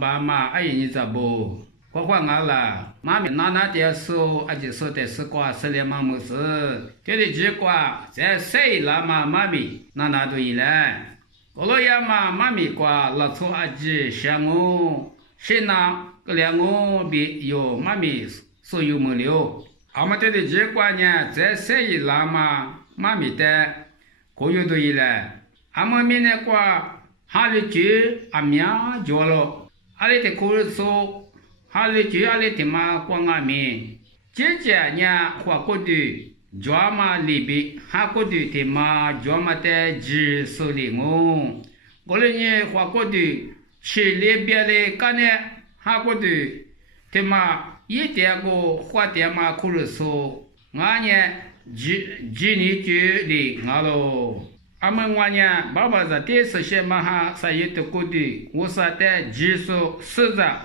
爸妈哎你咋不？我换俺了，妈咪哪点说，俺就说的是瓜是连嘛么子，这里只瓜在谁了嘛妈咪哪都一来，我老爷嘛妈咪瓜老错阿姐想我，谁呢？个两我比有妈咪所有没了，俺们这里只瓜呢在谁了嘛妈咪的，各有都一来，俺们明年瓜。哈里句阿苗叫了，阿里的口说，哈里句阿里的嘛光阿面，姐姐呢花过的，叫嘛里边哈过的的嘛叫嘛的只手里我，我嘞呢花过的，吃里边的干呢哈过的，的嘛一点个花点嘛口说，俺呢只你句里俺喽。俺们我呢，爸爸在电视上嘛哈，啥也都过的，我说的技术实在，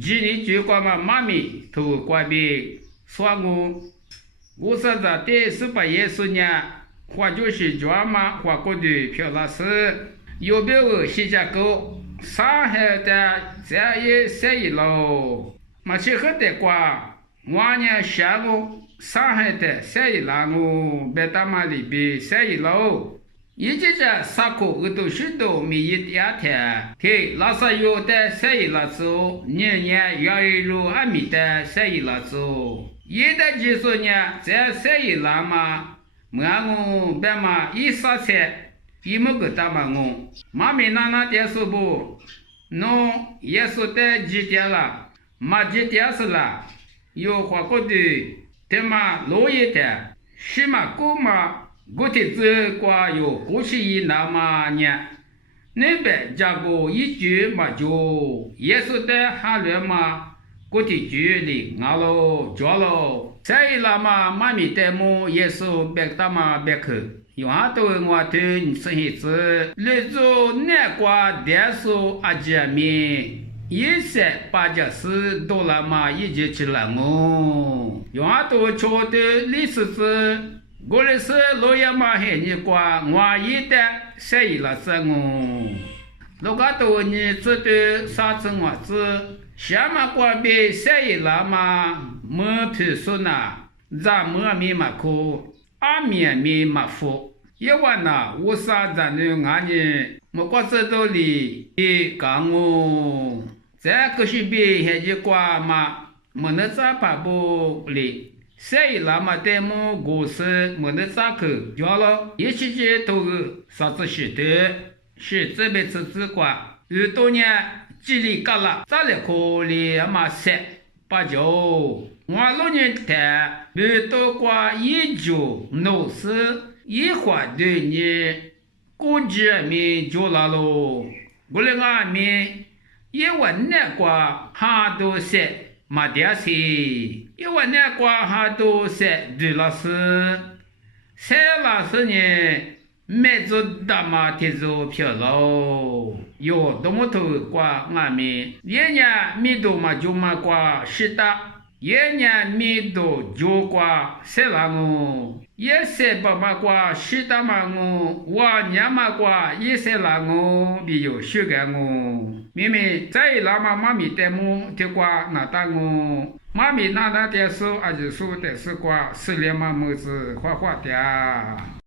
几年就过嘛妈咪头过边，说我说在电视把耶稣呢，或就是专门或过的漂亮是，有别个新加坡上海的这也生意喽，嘛去喝的瓜，我呢下午上海的生意啦我，别大马里边生意喽。一直在沙口我都许多每一天，嘿，拉萨有的生意了走，年年要一路阿米的生意了走，一的技术呢在生意了嘛，我别嘛一杀菜，一么个大嘛我，妈咪那点说不，侬也说的几点了，嘛几点是了，有花过的，对嘛落一点，是嘛够嘛。过去这瓜有过去一那么年，那边加过一句嘛就也是的哈乱嘛，过去句里俺喽叫喽，再一那么妈咪的么也是别大嘛别去，有哈都我对生意子，那就那瓜电数阿姐面。$180多嘛，一直去了我，有哈都瞧的历史子。我的是老爷嘛还你瓜，我一的生意了是我，如果多你知道啥子我子，下嘛瓜边生意了嘛，没皮说呢，咱没面嘛苦，阿面面嘛富，一晚呐，我啥子呢俺呢，我瓜知道里也讲我，在个是边还你瓜嘛，没那咋把不里。生意那么的么故事没得咋个讲了，一起去都啥子是的，是这辈子只管，有多年几里干了，咋来可里嘛389，我6年谈，有多过1994，一花对你，估计面就了喽，我的俺面一问那个哈都是。马点是，因为那瓜哈都是对老师，谁老师呢？每做大马铁做票喽，有多么多瓜俺们，一年米多嘛就嘛瓜是的，一年米多就瓜谁啦我，也是爸爸瓜是的嘛我，我娘嘛瓜也是啦我，比有学个我。明明在那么妈咪的么的瓜那当我，妈咪那的时候，还是说的是瓜，是连嘛么子画画的。